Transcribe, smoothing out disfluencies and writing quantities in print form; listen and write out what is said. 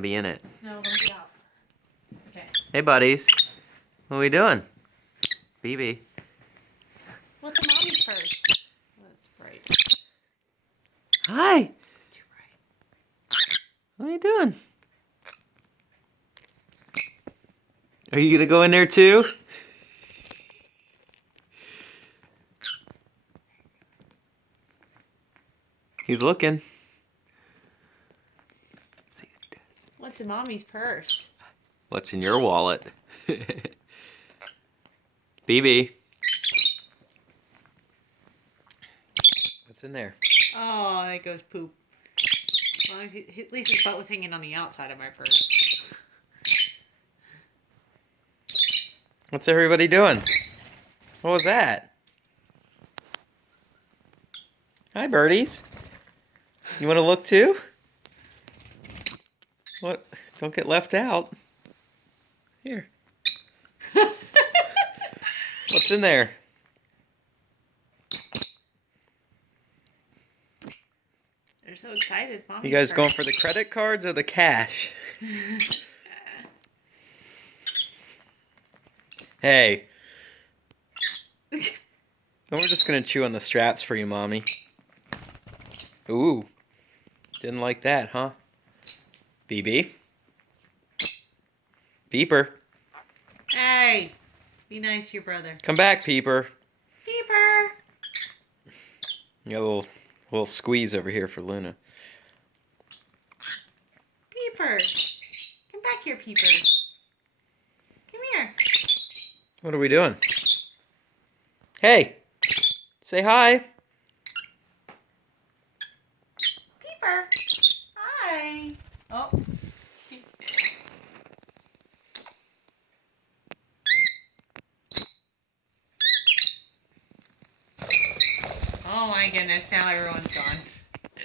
Be in it. No, let me get out. Okay. Hey, buddies. What are we doing? BeBe. What's a mommy's purse? Oh, that's bright. Hi. It's too bright. What are you doing? Are you gonna go in there too? He's looking. Let's see what it does. What's a mommy's purse? What's in your wallet? BeBe. What's in there? Oh, there goes poop. Well, at least his butt was hanging on the outside of my purse. What's everybody doing? What was that? Hi, birdies. You want to look too? What? Don't get left out. Here. What's in there? They're so excited. Mommy's You guys purse. going for the credit cards or the cash? Hey. And we're just going to chew on the straps for you, Mommy. Ooh. Didn't like that, huh? BeBe. Peeper. Hey, be nice to your brother. Come back, Peeper. Peeper. You got a little squeeze over here for Luna. Peeper. Come back here, Peeper. Come here. What are we doing? Hey. Say hi. Peeper. Hi. Oh. Oh my goodness, now everyone's gone.